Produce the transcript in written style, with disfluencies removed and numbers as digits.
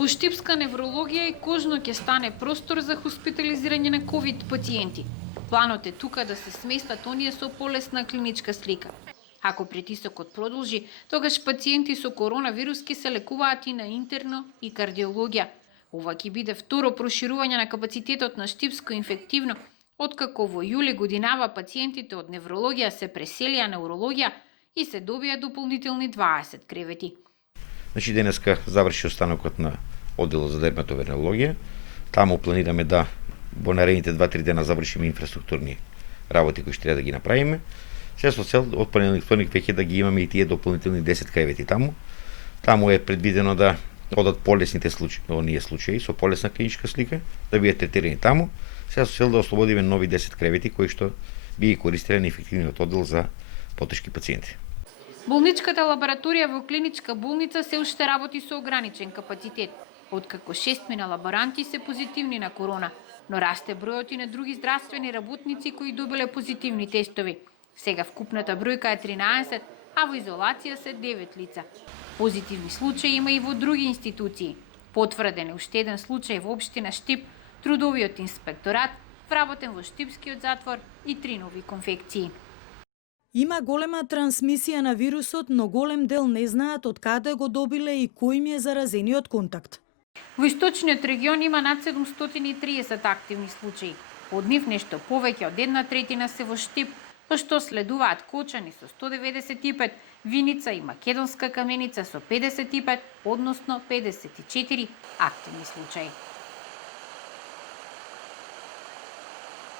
По Штипска неврологија и кожно ќе стане простор за хоспитализирање на ковид пациенти. Планот е тука да се сместат оние со полесна клиничка слика. Ако притисокот продолжи, тогаш пациенти со коронавирус ќе се лекуваат и на интерно и кардиологија. Ова ќе биде второ проширување на капацитетот на Штипско инфективно, откако во јули годинава пациентите од неврологија се преселија на урологија и се добија дополнителни 20 кревети. Значи денеска заврши останокот на одделот за дерматовенерологија. Таму планираме да во наредните 2-3 дена завршиме инфраструктурни работи кои што треба да ги направиме. Се со цел од понеделник вторник веќе да ги имаме и тие дополнителни 10 кревети таму. Таму е предвидено да одат полесните случаи со полесна клиничка слика, да бидат третирани таму. Се со цел да ослободиме нови 10 кревети кои што би ги користеле на ефективниот оддел за потешки пациенти. Болничката лабораторија во клиничка болница се уште работи со ограничен капацитет, откако 6 лаборанти се позитивни на корона, но расте бројот и на други здравствени работници кои добиле позитивни тестови. Сега вкупната бројка е 13, а во изолација се 9 лица. Позитивни случаи има и во други институции. Потврден е уште еден случај во општина Штип, трудовиот инспекторат, вработен во Штипскиот затвор и 3 нови конфекции. Има голема трансмисија на вирусот, но голем дел не знаат од каде го добиле и кој им е заразениот контакт. Во источниот регион има над 730 активни случаи. Од нив нешто повеќе од 1/3 се во Штип, по што следуваат Кочани со 195, Виница и Македонска Каменица со 55, односно 54 активни случаи.